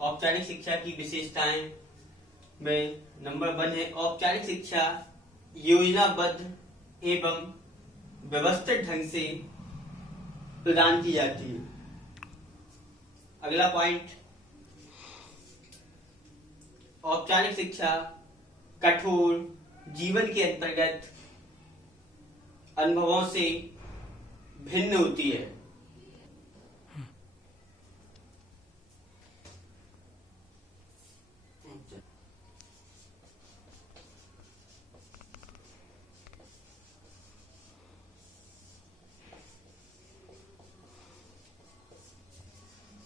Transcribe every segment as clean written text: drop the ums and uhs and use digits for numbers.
औपचारिक शिक्षा की विशेषताएं में नंबर 1 है औपचारिक शिक्षा योजनाबद्ध एवं व्यवस्थित ढंग से प्रदान की जाती है। अगला पॉइंट, औपचारिक शिक्षा कठोर जीवन के अंतर्गत अनुभवों से भिन्न होती है।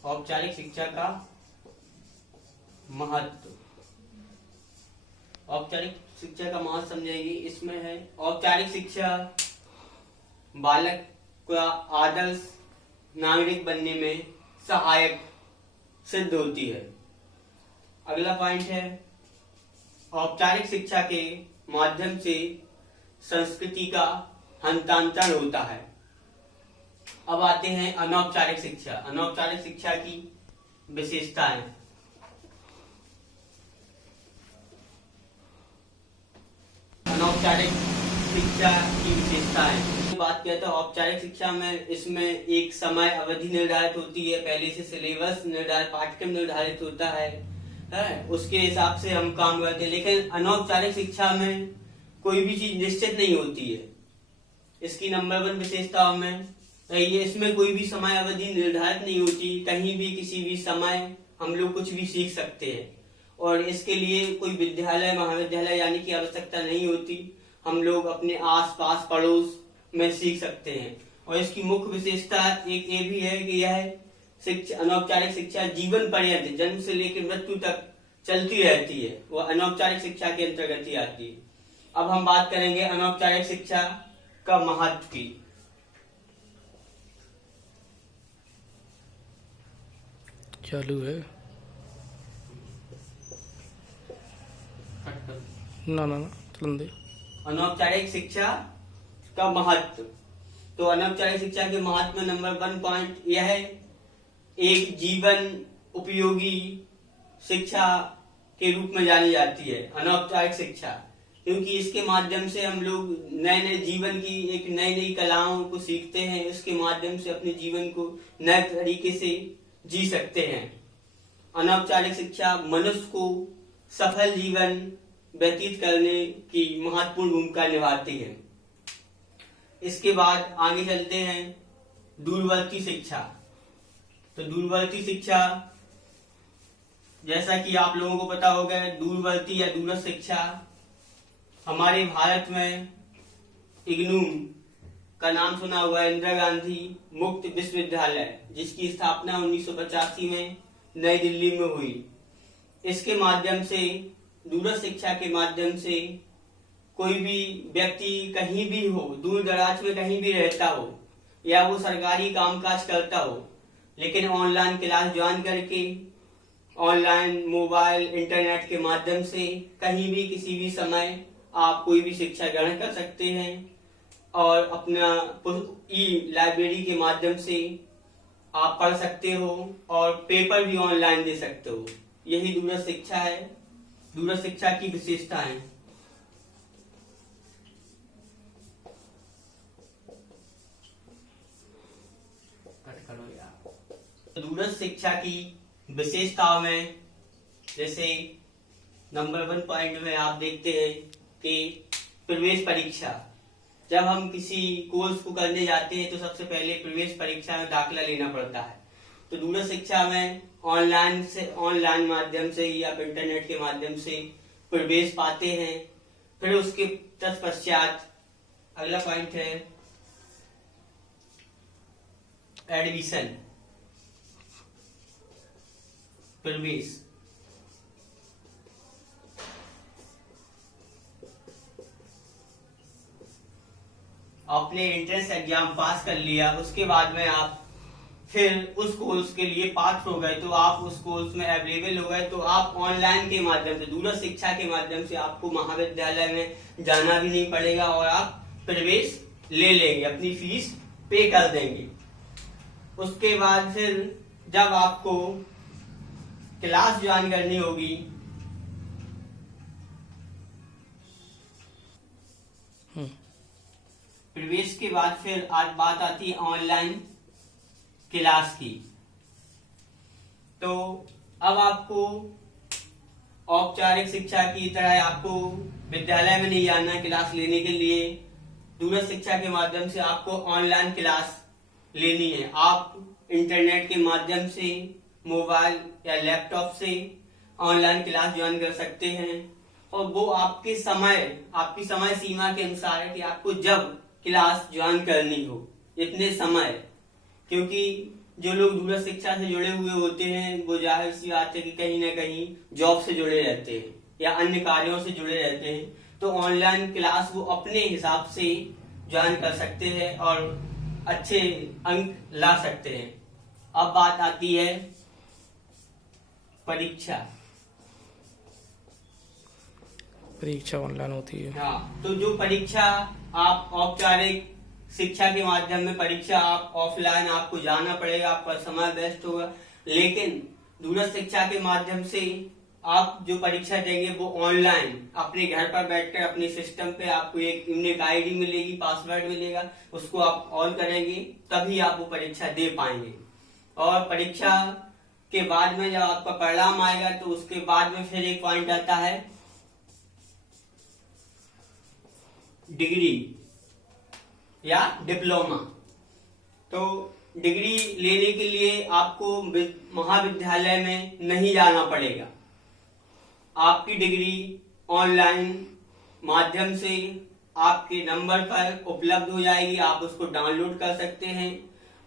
औपचारिक शिक्षा का महत्व, औपचारिक शिक्षा का महत्व समझेंगे। इसमें है औपचारिक शिक्षा बालक का आदर्श नागरिक बनने में सहायक सिद्ध होती है। अगला पॉइंट है औपचारिक शिक्षा के माध्यम से संस्कृति का हस्तांतरण होता है। अब आते हैं अनौपचारिक शिक्षा। अनौपचारिक शिक्षा की विशेषताएं। अनौपचारिक शिक्षा की विशेषताएं बात किया था। औपचारिक शिक्षा में इसमें एक समय अवधि निर्धारित होती है, पहले से सिलेबस निर्धारित, पाठ्यक्रम निर्धारित होता है, उसके हिसाब से हम काम करते हैं। लेकिन अनौपचारिक शिक्षा में कोई भी चीज निश्चित नहीं होती है। इसकी नंबर 1 विशेषताओं में ये इसमें कोई भी समय अवधि निर्धारित नहीं होती, कहीं भी किसी भी समय हम लोग कुछ भी सीख सकते हैं और इसके लिए कोई विद्यालय महाविद्यालय जाने की आवश्यकता नहीं होती। हम लोग अपने आस पास पड़ोस में सीख सकते हैं। और इसकी मुख्य विशेषता एक ये भी है कि यह शिक्षा अनौपचारिक शिक्षा जीवन पर्यंत जन्म से लेकर मृत्यु तक चलती रहती है, वह अनौपचारिक शिक्षा के अंतर्गत ही आती है। अब हम बात करेंगे अनौपचारिक शिक्षा का महत्व की। चालू है ना चलन दे। अनौपचारिक शिक्षा का महत्व, तो अनौपचारिक शिक्षा के महत्व में नंबर 1 पॉइंट यह है, एक जीवन उपयोगी शिक्षा के रूप में जानी जाती है अनौपचारिक शिक्षा, क्योंकि इसके माध्यम से हम लोग नए नए जीवन की एक नई नई कलाओं को सीखते हैं। इसके माध्यम से अपने जीवन को नए तरीके से जी सकते हैं। अनौपचारिक शिक्षा मनुष्य को सफल जीवन व्यतीत करने की महत्वपूर्ण भूमिका निभाती है। इसके बाद आगे चलते हैं दूरवर्ती शिक्षा। तो दूरवर्ती शिक्षा, जैसा कि आप लोगों को पता होगा, दूरवर्ती या दूरस्थ शिक्षा हमारे भारत में इग्नू का नाम सुना हुआ है, इंदिरा गांधी मुक्त विश्वविद्यालय, जिसकी स्थापना 1985 में नई दिल्ली में हुई। इसके माध्यम से, दूरस्थ शिक्षा के माध्यम से कोई भी व्यक्ति कहीं भी हो, दूर दराज में कहीं भी रहता हो या वो सरकारी कामकाज करता हो, लेकिन ऑनलाइन क्लास ज्वाइन करके, ऑनलाइन मोबाइल इंटरनेट के माध्यम से कहीं भी किसी भी समय आप कोई भी शिक्षा ग्रहण कर सकते हैं और अपना ई लाइब्रेरी के माध्यम से आप पढ़ सकते हो और पेपर भी ऑनलाइन दे सकते हो। यही दूरस्थ शिक्षा है, दूरस्थ शिक्षा की विशेषता है। दूरस्थ शिक्षा की विशेषताओं में जैसे नंबर 1 पॉइंट में आप देखते हैं कि प्रवेश परीक्षा। जब हम किसी कोर्स को करने जाते हैं तो सबसे पहले प्रवेश परीक्षा में दाखिला लेना पड़ता है। तो दूरस्थ शिक्षा में ऑनलाइन माध्यम से या इंटरनेट के माध्यम से प्रवेश पाते हैं। फिर उसके तत्पश्चात अगला पॉइंट है एडमिशन, प्रवेश। आपने एंट्रेंस एग्जाम पास कर लिया, उसके बाद में आप फिर उस कोर्स के लिए पात्र हो गए, तो आप उस कोर्स में अवेलेबल हो गए, तो आप ऑनलाइन के माध्यम से, दूरस्थ शिक्षा के माध्यम से आपको महाविद्यालय में जाना भी नहीं पड़ेगा और आप प्रवेश ले लेंगे, अपनी फीस पे कर देंगे। उसके बाद फिर जब आपको क्लास ज्वाइन करनी होगी। प्रवेश के बाद फिर आज बात आती है ऑनलाइन क्लास की। तो अब आपको औपचारिक शिक्षा की तरह आपको विद्यालय में नहीं जाना क्लास लेने के लिए। दूरस्थ शिक्षा के माध्यम से आपको ऑनलाइन क्लास लेनी है। आप इंटरनेट के माध्यम से, मोबाइल या लैपटॉप से ऑनलाइन क्लास ज्वाइन कर सकते हैं और वो आपकी समय सीमा के अनुसार है कि आपको जब क्लास ज्वाइन करनी हो इतने समय। क्योंकि जो लोग दूरस्थ शिक्षा से जुड़े हुए होते हैं वो जाहिर सी बात है कि कहीं ना कहीं जॉब से जुड़े रहते हैं या अन्य कार्यों से जुड़े रहते हैं, तो ऑनलाइन क्लास वो अपने हिसाब से ज्वाइन कर सकते हैं और अच्छे अंक ला सकते हैं। अब बात आती है परीक्षा। परीक्षा ऑनलाइन होती है। हाँ, तो जो परीक्षा आप औपचारिक शिक्षा के माध्यम में परीक्षा आप ऑफलाइन आपको जाना पड़ेगा, आपका समय वेस्ट होगा। लेकिन दूरस्थ शिक्षा के माध्यम से आप जो परीक्षा देंगे वो ऑनलाइन अपने घर पर बैठकर अपने सिस्टम पे आपको एक यूनिक आईडी मिलेगी, पासवर्ड मिलेगा, उसको आप ऑन करेंगे तभी आप वो परीक्षा दे पाएंगे। और परीक्षा के बाद में जब आपका परिणाम आएगा तो उसके बाद में फिर एक पॉइंट आता है डिग्री या डिप्लोमा। तो डिग्री लेने के लिए आपको महाविद्यालय में नहीं जाना पड़ेगा। आपकी डिग्री ऑनलाइन माध्यम से आपके नंबर पर उपलब्ध हो जाएगी। आप उसको डाउनलोड कर सकते हैं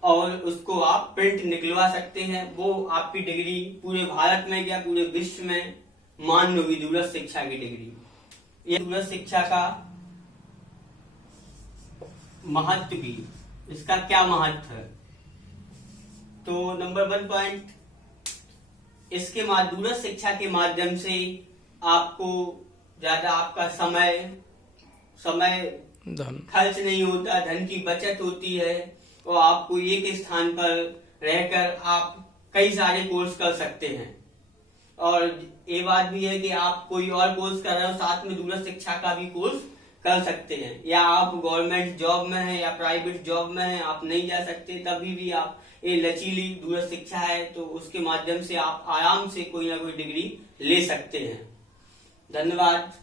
और उसको आप प्रिंट निकलवा सकते हैं। वो आपकी डिग्री पूरे भारत में या पूरे विश्व में मान्य होगी, दूरस्थ शिक्षा की डिग्री। ये दूरस्थ शिक्षा का महत्व भी, इसका क्या महत्व है। तो नंबर 1 पॉइंट, इसके दूरस्थ शिक्षा के माध्यम से आपको ज्यादा आपका समय धन खर्च नहीं होता, धन की बचत होती है और आपको एक स्थान पर रहकर आप कई सारे कोर्स कर सकते हैं। और ये बात भी है कि आप कोई और कोर्स कर रहे हो साथ में दूरस्थ शिक्षा का भी कोर्स कर सकते हैं। या आप गवर्नमेंट जॉब में हैं या प्राइवेट जॉब में हैं, आप नहीं जा सकते, तभी भी आप ये लचीली दूरस्थ शिक्षा है तो उसके माध्यम से आप आराम से कोई ना कोई डिग्री ले सकते हैं। धन्यवाद।